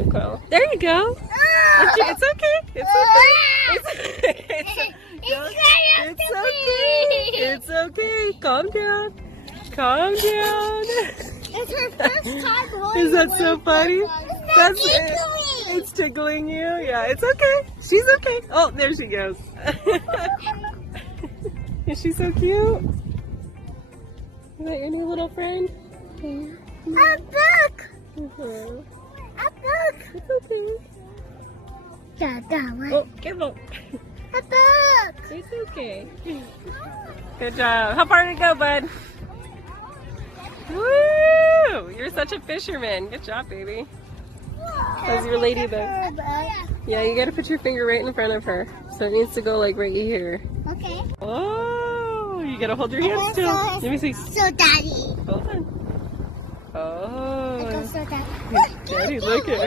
a coral. There you go. It's okay. It's okay. It's okay. Calm down. Calm down. It's her first time holding. Is that so funny? That's it. tickling. It's tickling you. Yeah, it's okay. She's okay. Oh, there she goes. Is she so cute? Is that your new little friend? A book. Mhm. A book. It's okay. That one. Oh, give up. A book. It's okay. Good job. How far did it go, bud? Woo! You're such a fisherman. Good job, baby. How's your ladybug? Yeah, you gotta put your finger right in front of her. So it needs to go like right here. Okay. Oh, you gotta hold your hand still. Let me see. So, Daddy. Hold on. Oh. So, Daddy. Daddy, look at